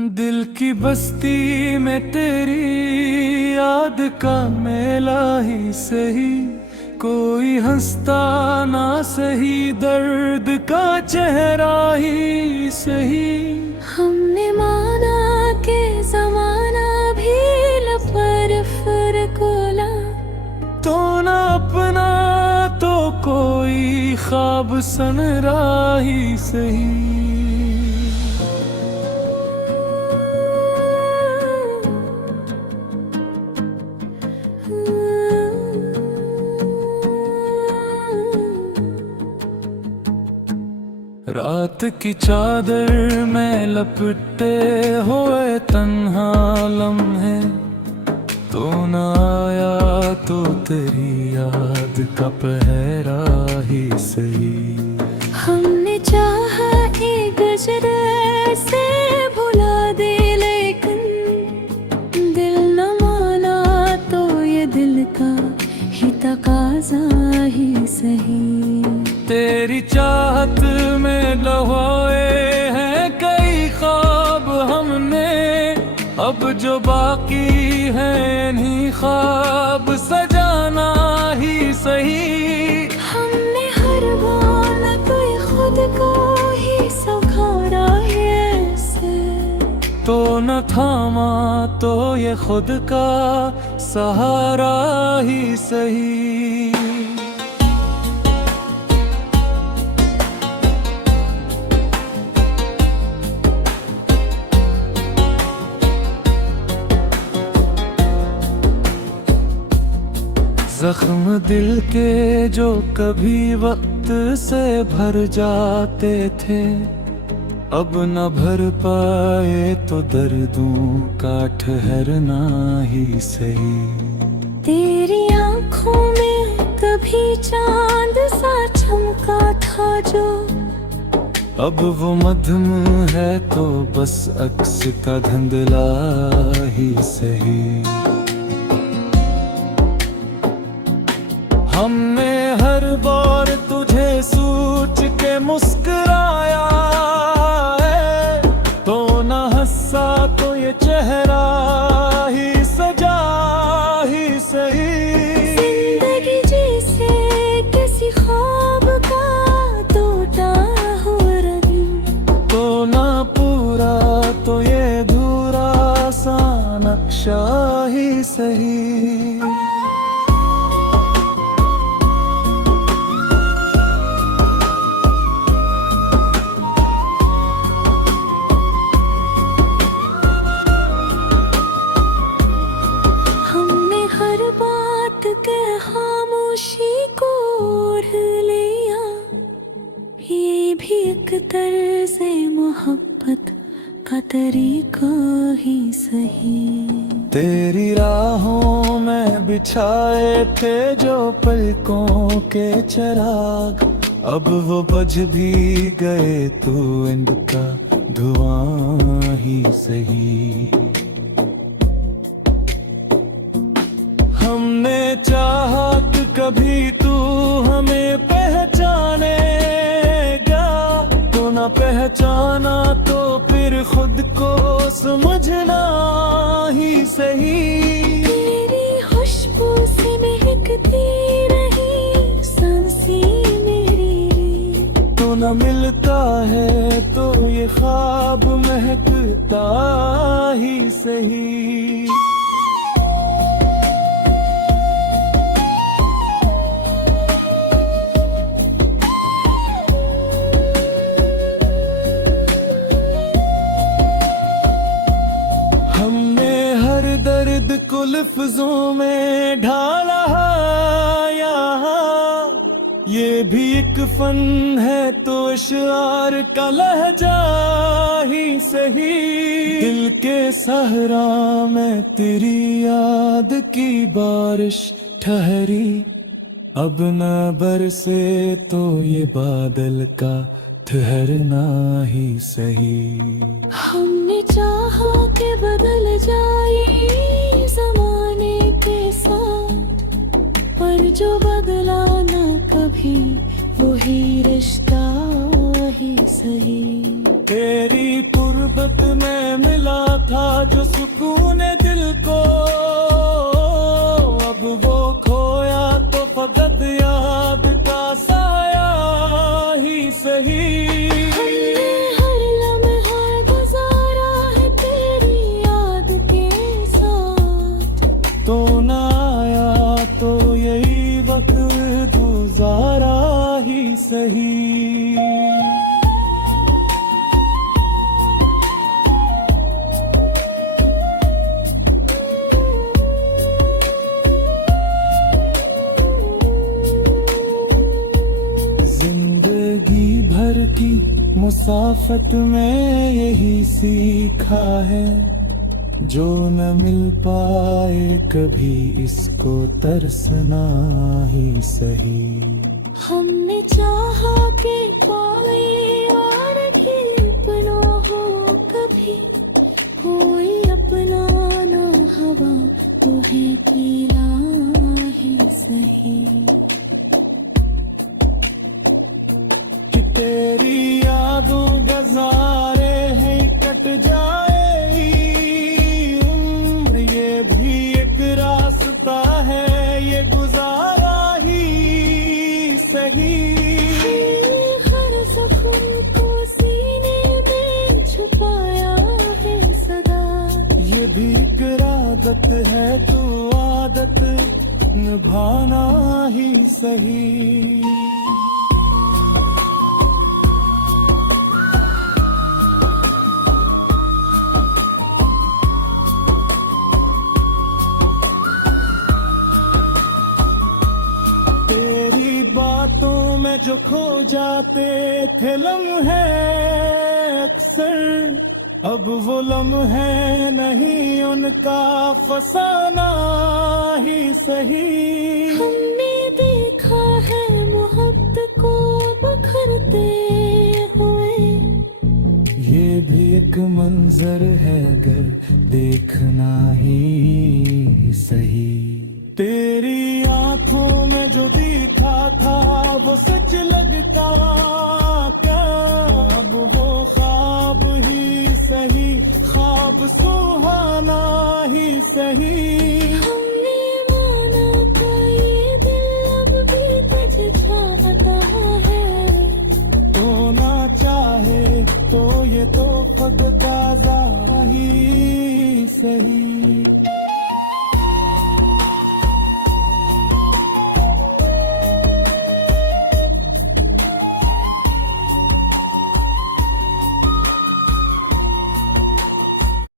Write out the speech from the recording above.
दिल की बस्ती में तेरी याद का मेला ही सही, कोई हंसता ना सही, दर्द का चेहरा ही सही। हमने माना के जमाना भी लपर फिर कोला, तो ना अपना तो कोई ख्वाब सनरा ही सही। रात की चादर में लपटे हुए तन्हा लम्हे, तो न आया तो तेरी याद का पहरा ही सही। हमने चाहा एक गजरे से भुला दे, लेकिन दिल न माना तो ये दिल का ही तकाजा ही सही। तेरी चाहत में लहोए हैं कई ख्वाब हमने, अब जो बाकी है इन्हीं ख्वाब सजाना ही सही। हमने हर बार कोई खुद को ही सखारा ऐसे, तो न थामा तो ये खुद का सहारा ही सही। जख्म दिल के जो कभी वक्त से भर जाते थे, अब न भर पाए तो दर्दों का ठहरना ही सही। तेरी आंखों में कभी चांद सा चमका था जो, अब वो मध्यम है तो बस अक्स का धुंधला ही सही। हमने हर बार तुझे सोच के मुस्कुराया है, तो न हंसा तो ये चेहरा ही सजा ही सही। जिंदगी जैसे किसी ख्वाब का टूटा हुआ रंग, तो ना पूरा तो ये अधूरा सा नक्शा ही सही। हर बात के खामोशी को ओढ़ लिया, ये भी एक तर्ज़े मोहब्बत का तरीका ही सही। तेरी राहों में बिछाए थे जो पलकों के चिराग, अब वो बुझ भी गए तो इनका धुआं ही सही। हमने चाहा कि कभी तू हमें पहचानेगा, तो ना पहचाना तो फिर खुद को समझना ही सही। तेरी खुशबू से महकती रही सांसें मेरी, तो न मिलता है तो ये ख्वाब महकता ही सही। दर्द को लफ्जों में ढाला यहाँ, ये भी एक फन है तो इशार का लहजा ही सही। दिल के सहरा में तेरी याद की बारिश ठहरी, अब न बरसे तो ये बादल का ठहरना ही सही। हमने चाहा कि बदल जाए ज़माने के साथ, पर जो बदला न कभी वही रिश्ता ही सही। तेरी कुर्बत में मिला जो सुकून दिल को, अब वो खोया तो फकत याद का साया ही सही। हमने हर लम्हा गुजारा है तेरी याद के साथ, तो न आया तो यही वक्त गुजारा ही सही। जिंदगी भर की मुसाफत में यही सीखा है, जो न मिल पाए कभी इसको तरसना ही सही। हमने चाहा कि कोई और की अपना हो कभी, कोई अपना ना हवा तुम्हें पीला ही सही। कि तेरी यादों गजारे हैं कट जाए उम्र, ये भी एक रास्ता है ये गुजारा ही सही। हर सपन को सीने में छुपाया है सदा, ये भी एक आदत है तो आदत निभाना ही सही। तेरी बातों में जो खो जाते थे लम्हे अक्सर, अब वो लम्हे नहीं उनका फसाना ही सही। हमने देखा है मोहब्बत को बखरते हुए, ये भी एक मंजर है गर देखना ही सही। तेरी आंखों में जो दिखा था वो सच लगता क्या, अब वो ख्वाब ही सही, ख्वाब सुहाना ही सही। हमने माना का ये दिल अब भी तुझे चाहता है, तो ना चाहे तो ये तो फकत ही सही।